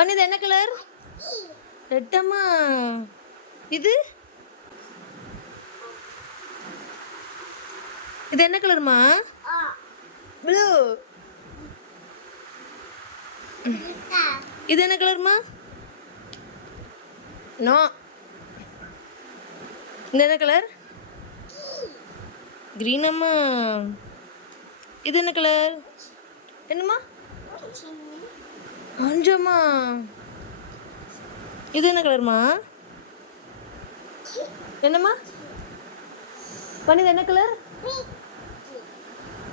இது என்ன கலர்? ரெட்டம்மா. இது இது என்ன கலர்மா? ப்ளூ. இது என்ன கலர்மா? நோ. இது என்ன கலர்? கிரீன் அம்மா. இது என்ன கலர்? என்னம்மா? ஆஞ்சம்மா. இது என்ன கலர்மா? என்னம்மா? இது என்ன கலர்?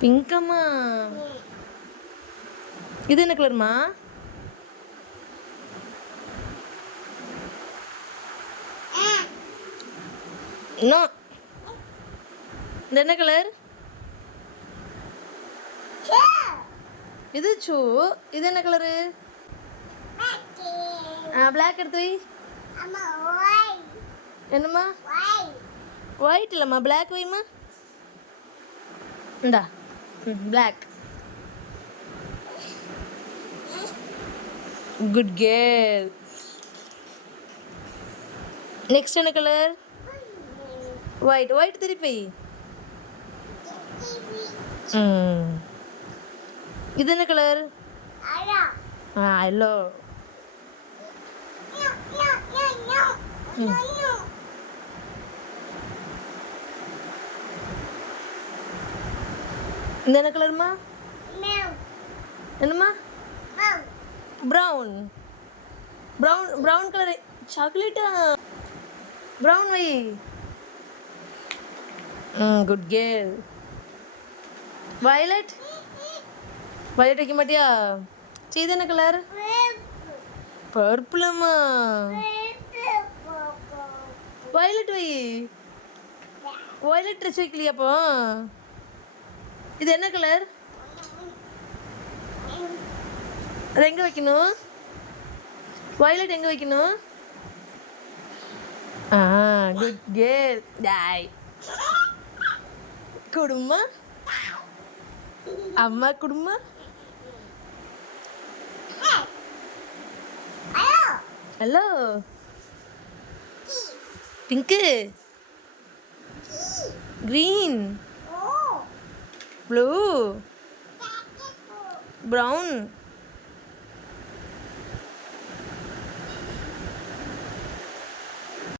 பிங்க் அம்மா. இது என்ன கலர்மா? நோ. இது என்ன கலர்? இது சூ. இது என்ன கலரு? பிளாக் எடுத்து வை. என்னம்மா? ஒயிட் இல்லைம்மா, பிளாக் வைம்மா. இந்தா பிளாக். Good girl. நெக்ஸ்ட் என்ன கலர்? ஒயிட். ஒயிட் திருப்பி. இது என்ன கலர்? எல்லோ. இந்த என்ன கலர்மா? என்னம்மா? ப்ரௌன். Brown brown colour. சாக்லேட்டா? ப்ரௌன் வை. Good girl. வயலட். வயலட் வைக்க மாட்டியா? சரி, இது என்ன கலர்? பர்பிளம்மா. வயலட் வை. வயலட் ட்ரெஸ் வைக்கலையா அப்போ? இது என்ன கலர்? அது எங்கே வைக்கணும்? வயலட் எங்கே வைக்கணும்? Good girl. டாய். குடும்மா. அம்மா குடும்மா. Hello. Pink. Green. Blue. Brown.